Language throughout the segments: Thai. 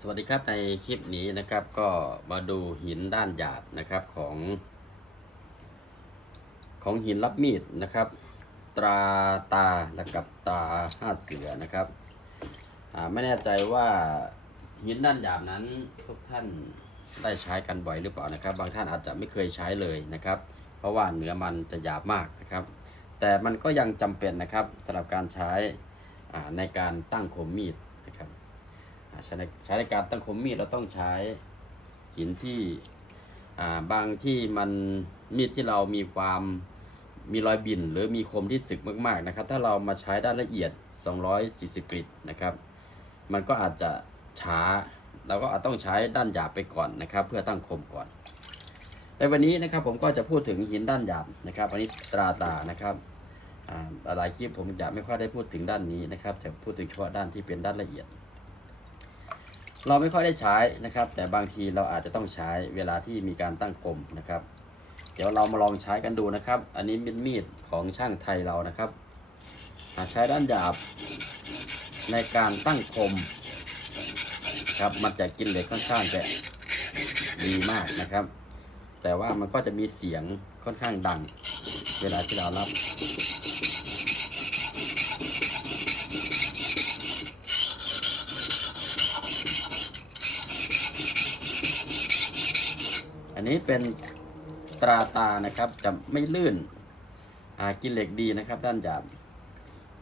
สวัสดีครับในคลิปนี้นะครับก็มาดูหินด้านหยาบนะครับของ ของหินรับมีดนะครับ ตราตาและกับตาห้าเสือนะครับไม่แน่ใจว่าหินด้านหยาบนั้นทุกท่านได้ใช้กันบ่อยหรือเปล่านะครับ บางท่านอาจจะไม่เคยใช้เลยนะครับ เพราะว่าเนื้อมันจะหยาบมากนะครับ แต่มันก็ยังจำเป็นนะครับสำหรับการใช้ในการตั้งคมมีด ใช้ในใช้ในการตั้งคมมีดเราต้องใช้หินที่บางที่มันมีดที่เรามีความมีรอยบิ่นหรือมีคมที่สึกมากๆนะครับ ถ้าเรามาใช้ด้านละเอียด 240 กริดนะครับ มันก็อาจจะช้าเราก็อาจต้องใช้ด้านหยาบไปก่อนนะครับ เพื่อตั้งคมก่อนในวันนี้นะครับผมก็จะพูดถึงหินด้านหยาบนะครับอันนี้ตราตานะครับหลายคลิปผมจะไม่ค่อยได้พูดถึงด้านนี้นะครับจะพูดถึงเฉพาะด้านที่เป็นด้านละเอียด เราไม่ค่อยได้ใช้นะครับ แต่บางทีเราอาจจะต้องใช้เวลาที่มีการตั้งคมนะครับ เดี๋ยวเรามาลองใช้กันดูนะครับ อันนี้เป็นมีดของช่างไทยเรานะครับใช้ด้านหยาบในการตั้งคมครับมันจะกินเหล็กค่อนข้างจะดีมากนะครับ แต่ว่ามันก็จะมีเสียงค่อนข้างดัง เวลาที่เรารับ นนี้เป็นตราตานะครับจะไม่ลื่นกินเหล็กดีนะครับ ด้านหยาบ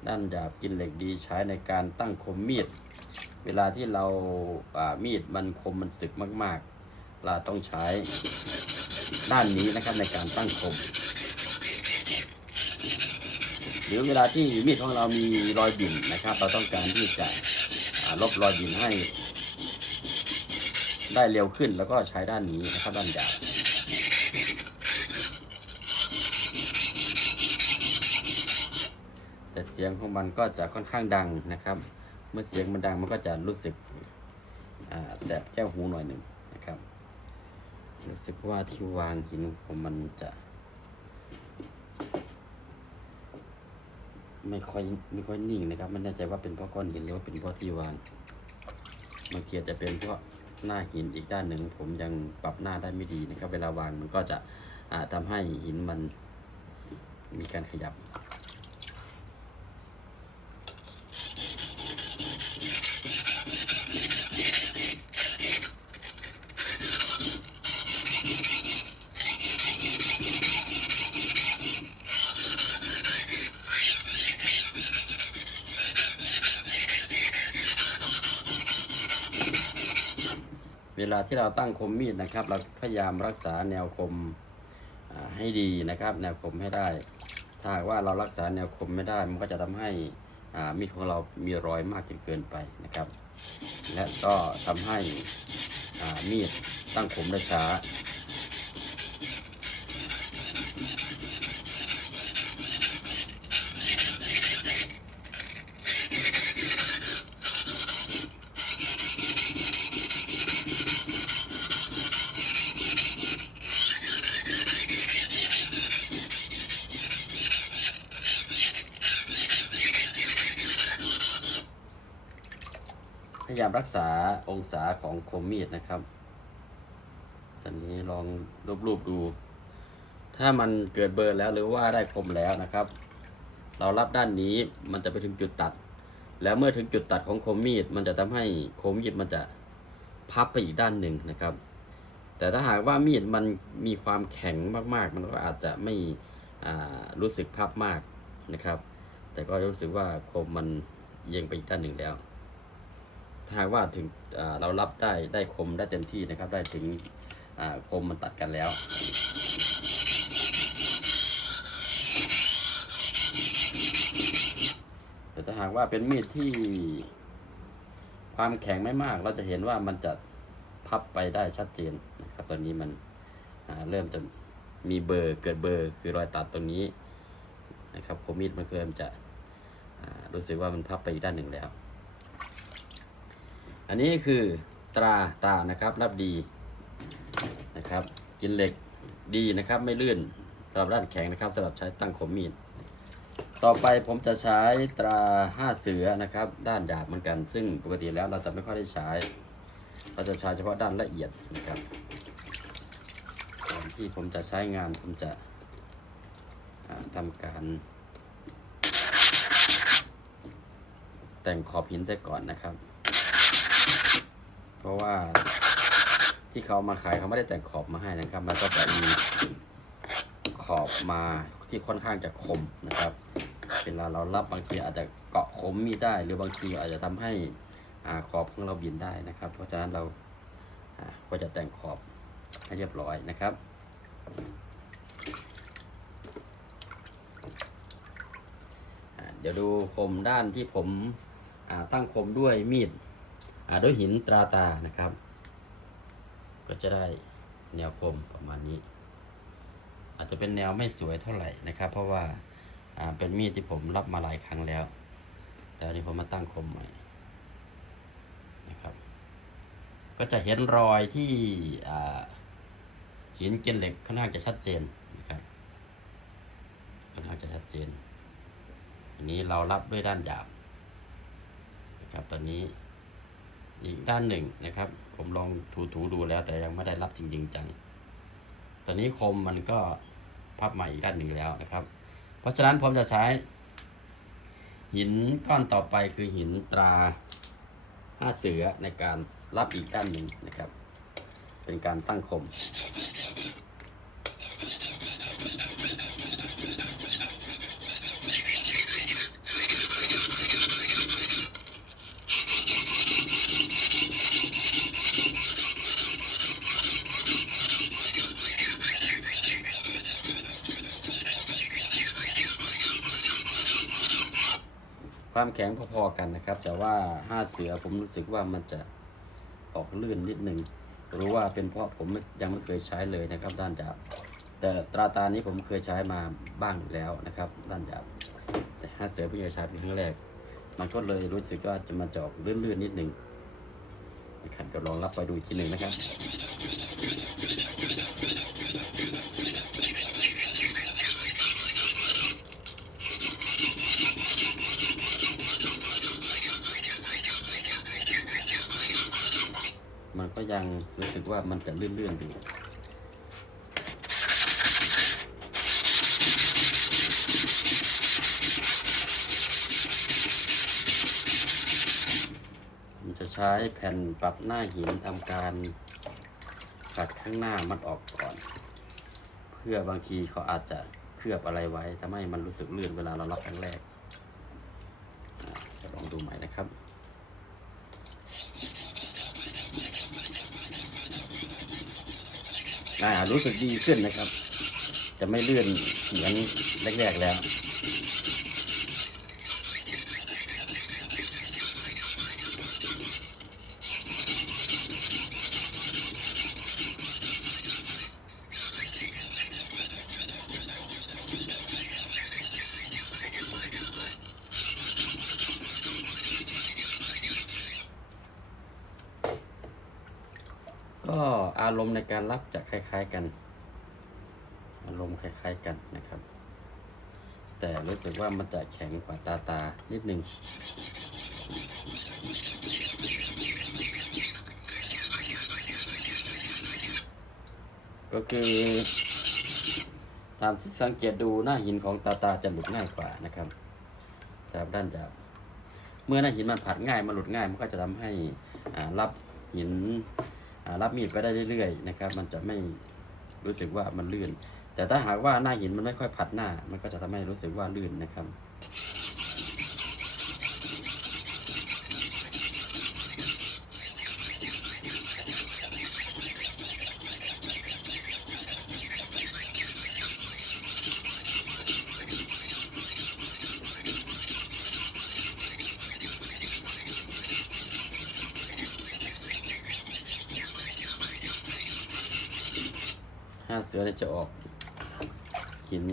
ด้านหยาบกินเหล็กดีใช้ในการตั้งคมมีด เวลาที่เราามีดมันคมมันสึกมากๆ เราต้องใช้ด้านนี้นะครับในการตั้งคม หรือเวลาที่มีดของเรามีรอยบิ่นนะครับ เราต้องการที่จะลบรอยบิ่นให้ ได้เร็วขึ้นแล้วก็ใช้ด้านนี้นะครับด้านยาบแต่เสียงของมันก็จะค่อนข้างดังนะครับ เมื่อเสียงมันดังมันก็จะรู้สึกแสบแก้วหูหน่อยหนึ่งนะครับ รู้สึกว่าที่วางหินของมันจะ ไม่ค่อยไม่ค่อยนิ่งนะครับไม่แน่ใจว่าเป็นเพราะก้อนหินหรือว่าเป็นเพราะที่วางบางทีอาจจะเป็นเพราะ หน้าหินอีกด้านหนึ่ง ผมยังปรับหน้าได้ไม่ดีนะครับ เวลาวางมันก็จะอ่าทำให้หินมันมีการขยับ ลาที่เราตั้งคมมีดนะครับ เราพยายามรักษาแนวคมให้ดีนะครับ แนวคมให้ได้ ถ้าหากว่าเรารักษาแนวคมไม่ได้ มันก็จะทำให้มีดของเรามีรอยมากจนเกินไปนะครับ และก็ทำให้มีดตั้งคมได้ช้า พยายาม รักษาองศาของคมมีดนะครับ ตอนนี้ลองรูปๆดู ถ้ามันเกิดเบอร์แล้วหรือว่าได้คมแล้วนะครับ เรารับด้านนี้มันจะไปถึงจุดตัด แล้วเมื่อถึงจุดตัดของคมมีด มันจะทำให้คมมีดมันจะพับไปอีกด้านหนึ่งนะครับ แต่ถ้าหากว่ามีดมันมีความแข็งมากๆ มันก็อาจจะไม่รู้สึกพับมากนะครับ แต่ก็รู้สึกว่าคมมันเอียงไปอีกด้านหนึ่งแล้ว ถ้าว่าถึงเรารับได้ได้คมได้เต็มที่นะครับ ได้ถึงคมมันตัดกันแล้วแต่ถ้าหากว่าเป็นมีดที่ความแข็งไม่มาก เราจะเห็นว่ามันจะพับไปได้ชัดเจนนะครับตอนนี้มันเริ่มจะมีเบอร์เกิดเบอร์คือรอยตัดตรงนี้นะครับคมมีดมันเริ่มจะรู้สึกว่ามันพับไปอีกด้านหนึ่งแล้ว อันนี้คือตราตานะครับรับดีนะครับกินเหล็กดีนะครับไม่ลื่นสำหรับด้านแข็งนะครับสำหรับใช้ตั้งคมมีด ต่อไปผมจะใช้ตราห้าเสือนะครับ ด้านหยาบเหมือนกัน ซึ่งปกติแล้วเราจะไม่ค่อยได้ใช้ เราจะใช้เฉพาะด้านละเอียดนะครับก่อนที่ผมจะใช้งานผมจะอ่าทำการ แต่งขอบหินเสียก่อนนะครับ เพราะว่าที่เขามาขายเขาไม่ได้แต่งขอบมาให้นะครับมันก็จะมีขอบมาที่ค่อนข้างจะคมนะครับเวลาเรารับบางทีอาจจะเกาะคมมีดได้ หรือบางทีอาจจะทำให้อาขอบของเราบินได้นะครับ เพราะฉะนั้นเราก็จะแต่งขอบให้เรียบร้อยนะครับเดี๋ยวดูคมด้านที่ผมตั้งคมด้วยมีด ด้วยหินตราตานะครับ ก็จะได้แนวคมประมาณนี้ อาจจะเป็นแนวไม่สวยเท่าไหร่นะครับ เพราะว่าาเป็นมีดที่ผมรับมาหลายครั้งแล้ว แต่อันนี้ผมมาตั้งคมใหม่นะครับ ก็จะเห็นรอยที่หินเกล็นเหล็กค่อนข้างจะชัดเจนนะครับค่อนข้างจะชัดเจนอันนี้เรารับด้วยด้านหยาบนะครับตอนนี้ อีกด้านหนึ่งนะครับ ผมลองถูๆดูแล้วแต่ยังไม่ได้รับจริงๆจัง ตอนนี้คมมันก็พับใหม่อีกด้านหนึ่งแล้วนะครับ เพราะฉะนั้นผมจะใช้ หินก้อนต่อไปคือหินตราห้าเสือในการรับอีกด้านหนึ่งนะครับ เป็นการตั้งคม ความแข็งพอๆกันนะครับ แต่ว่าห้าเสือผมรู้สึกว่ามันจะออกลื่นนิดหนึ่งหรือว่าเป็นเพราะผมยังไม่เคยใช้เลยนะครับด้านดาบ แต่ตราตานี้ผมเคยใช้มาบ้างแล้วนะครับ ด้านดาบ แต่ห้าเสือเพิ่งจะใช้เป็นครั้งแรก มันก็เลยรู้สึกว่าจะมาจอกลื่นๆนิดหนึ่งนะครับเดี๋ยวลองรับไปดูอีกทีหนึ่งนะครับ ยังรู้สึกว่ามันจะลื่นๆอยู่ผมจะใช้แผ่นปรับหน้าหินทำการขัดข้างหน้ามันออกก่อน เพื่อบางทีเขาอาจจะเคลือบอะไรไว้ทำให้มันรู้สึกลื่นเวลาเราล็อกครั้งแรกลองดูใหม่นะครับ อ่า รู้สึกดีขึ้นนะครับ จะไม่เลื่อนเหมือนแรกๆแล้ว ก็อารมณ์ในการรับจะคล้าย ๆกัน อารมณ์คล้าย ๆกันนะครับ แต่รู้สึกว่ามันจะแข็งกว่าตาตานิดนึงก็คือตามที่สังเกตดูหน้าหินของตาตาจะหลุดง่ายกว่านะครับสำหรับด้านจับเมื่อหน้าหินมันผัดง่ายมันหลุดง่ายมันก็จะทำให้รับหิน รับมีดไปได้เรื่อยๆนะครับ มันจะไม่รู้สึกว่ามันลื่น แต่ถ้าหากว่าหน้าหินมันไม่ค่อยผัดหน้า มันก็จะทำให้รู้สึกว่าลื่นนะครับ เสือจะออกหิน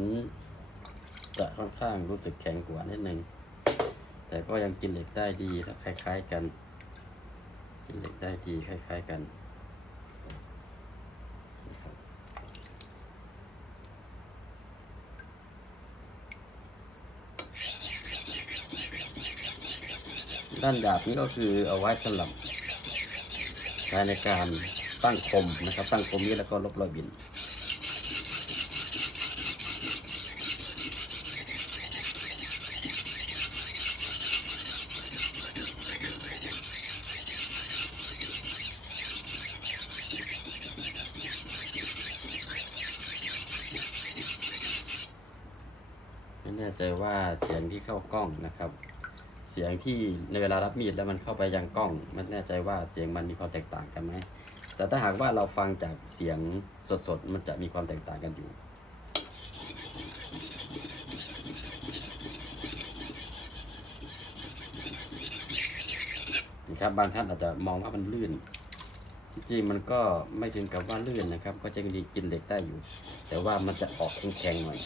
จะค่อนข้างรู้สึกแข็งกว่านิดนึง แต่ก็ยังกินเหล็กได้ดีครับคล้าย ๆกัน กินเหล็กได้ดีคล้าย ๆกันด้านดาบนี้ก็คือเอาไว้สำหรับใช้ในการตั้งคมนะครับ ตั้งคมนี้แล้วก็ลบรอยบิน แน่ใจว่าเสียงที่เข้ากล้องนะครับ เสียงที่ในเวลารับมีดแล้วมันเข้าไปยังกล้องไม่แน่ใจว่าเสียงมันมีความแตกต่างกันไหมแต่ถ้าหากว่าเราฟังจากเสียงสดๆมันจะมีความแตกต่างกันอยู่นะครับบางท่านอาจจะมองว่ามันลื่นที่จริงมันก็ไม่ถึงกับว่าลื่นนะครับ ก็จะกินเหล็กได้อยู่ แต่ว่ามันจะออกแข็งๆหน่อย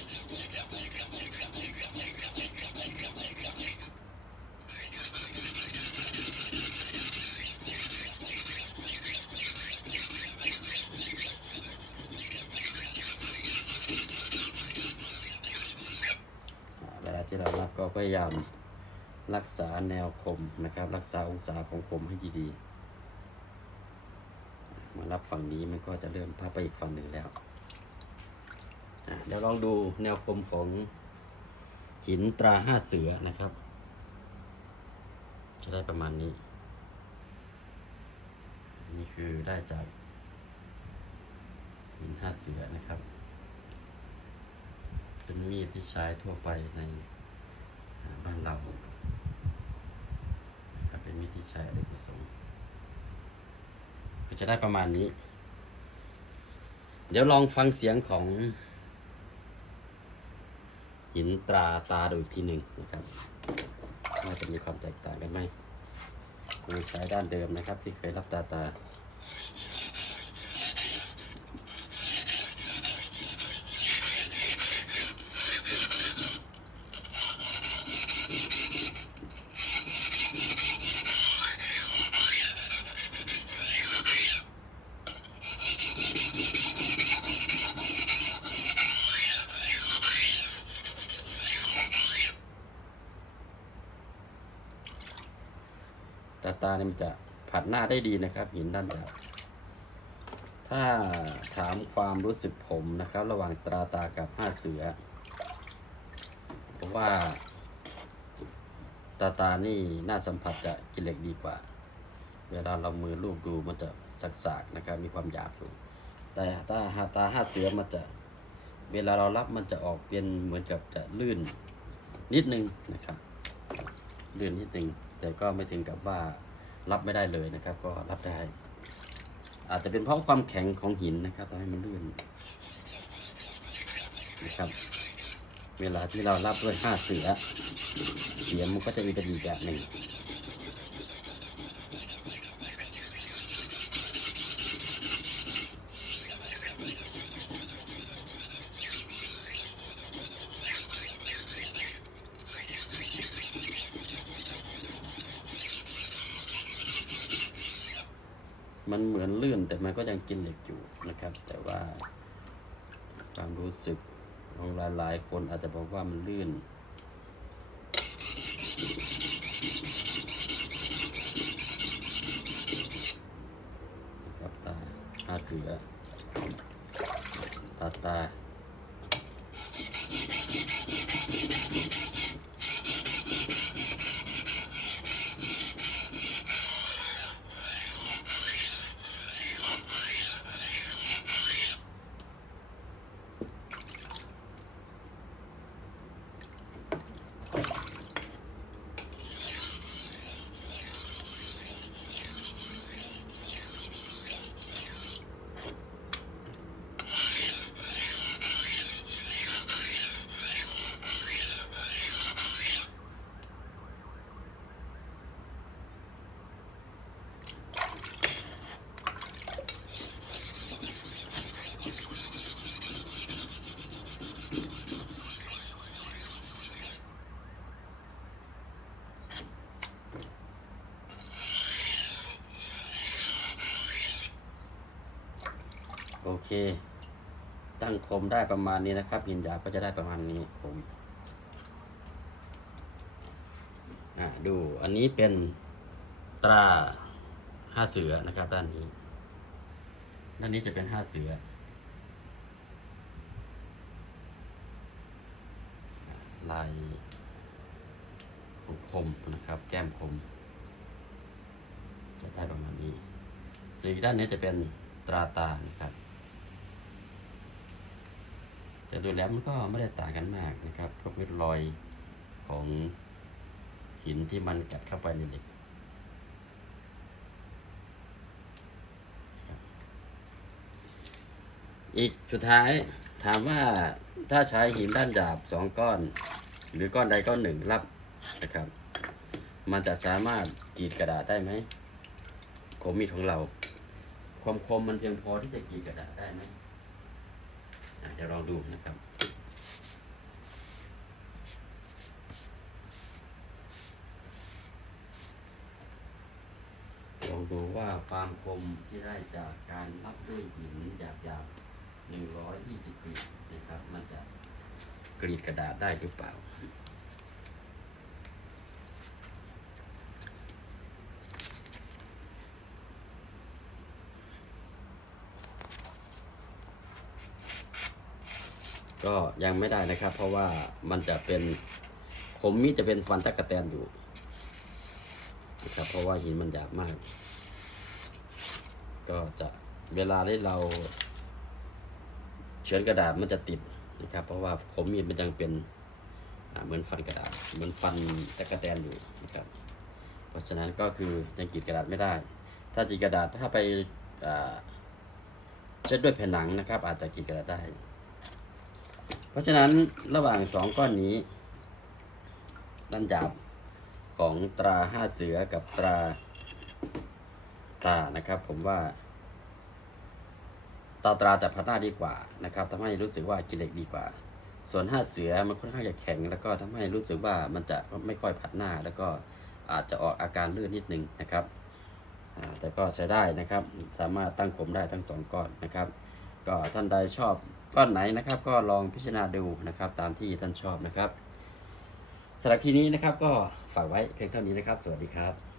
อ่าเวลาที่เรารับก็ พยายามรักษาแนวคมนะครับ รักษาองศาของคมให้ดีๆ มารับฝั่งนี้มันก็จะเริ่มพาไปอีกฝั่งหนึ่งแล้วเดี๋ยวลองดูแนวคมของหินตราห้าเสือนะครับ จะได้ประมาณนี้ นี่คือได้จากหินห้าเสือนะครับ เป็นมีดที่ใช้ทั่วไปใน บ้านเราครับเป็นมีดที่ใช้อเนกประสงค์ก็จะได้ประมาณนี้ เดี๋ยวลองฟังเสียงของหินตราตาดูอีกทีหนึ่งนะครับว่าจะมีความแตกต่างกันไหมคงใช้ด้านเดิมนะครับ ที่เคยรับตาตา เนี่ยมันจะผัดหน้าได้ดีนะครับ หินด้านดาบถ้าถามความรู้สึกผมนะครับ ระหว่างตราตากับห้าเสือผมว่าตาตานี่น่าสัมผัสจะกินเหล็กดีกว่า เวลาเรามือลูบดูมันจะสักๆนะครับ มีความหยาบอยู่แต่ถ้าหาตาห้าเสือมันจะเวลาเรารับมันจะออกเป็นเหมือนกับจะลื่นนิดนึงนะครับ ลื่นนิดนึงแต่ก็ไม่ถึงกับว่า รับไม่ได้เลยนะครับ ก็รับได้ อาจจะเป็นเพราะความแข็งของหินนะครับทำให้มันลื่นนะครับ เวลาที่เรารับด้วยห้าเสือเสียมันก็จะมีเป็นอีกแบบหนึ่ง มันเหมือนลื่น แต่มันก็ยังกินเหล็กอยู่นะครับ แต่ว่าความรู้สึกของหลายๆคนอาจจะบอกว่ามันลื่น นะครับตาตาเสือ ตาตา โอเค ตั้งคมได้ประมาณนี้นะครับ หินหยาบก็จะได้ประมาณนี้คมอ่าดูอันนี้เป็นตราห้าเสือนะครับ ด้านนี้ ด้านนี้จะเป็นห้าเสือลายคมนะครับ แก้มคม จะได้ประมาณนี้สีด้านนี้จะเป็นตราตานะครับ แต่ดูแล้วมันก็ไม่ได้ต่างกันมากนะครับเพราะเป็นรอยของหินที่มันกัดเข้าไปในเหล็กอีกสุดท้ายถามว่าถ้าใช้หินด้านหยาบสองก้อน หรือก้อนใดก้อนหนึ่งรับนะครับ มันจะสามารถกรีดกระดาษได้ไหมคมมีดของเรา ความคมมันเพียงพอที่จะกรีดกระดาษได้ไหม เดี๋ยวลองดูนะครับลองดูว่าความคมที่ได้จากการรับด้วยหินหยาบๆหนึ่งร้อยยี่สิบปีนะครับ มันจะกรีดกระดาษได้หรือเปล่า ก็ ยังไม่ได้นะครับ เพราะว่ามันจะเป็นคมมีจะเป็นฟันตะกะแตนอยู่นะครับเพราะว่าหินมันหยาบมาก ก็จะเวลาที่เราเฉือนกระดาษมันจะติดนะครับ เพราะว่าคมมีดมันยังเป็นเหมือนฟันกระดาษเหมือนฟันตะกะแตนอยู่นะครับ เพราะฉะนั้นก็คือยังกรีดกระดาษไม่ได้ ถ้าจีกระดาษถ้าไปเช็ดด้วยแผ่นหนังนะครับ อาจจะกรีดกระดาษได้ เพราะฉะนั้นระหว่างสองก้อนนี้ด้านหยาบของตราห้าเสือกับตราตานะครับ ผมว่าตาตราแต่พัดหน้าดีกว่านะครับทำให้รู้สึกว่ากิเล็กดีกว่า ส่วนห้าเสือมันค่อนข้างจะแข็ง แล้วก็ทำให้รู้สึกว่ามันจะไม่ค่อยผัดหน้าแล้วก็อาจจะออกอาการลื่นนิดนึงนะครับแต่ก็ใช้ได้นะครับ สามารถตั้งคมได้ทั้งสองก้อนนะครับ ก็ท่านใดชอบ ก้อนไหนนะครับ ก็ลองพิจารณาดูนะครับ ตามที่ท่านชอบนะครับสำหรับคลิปนี้นะครับ ก็ฝากไว้เพียงเท่านี้นะครับ สวัสดีครับ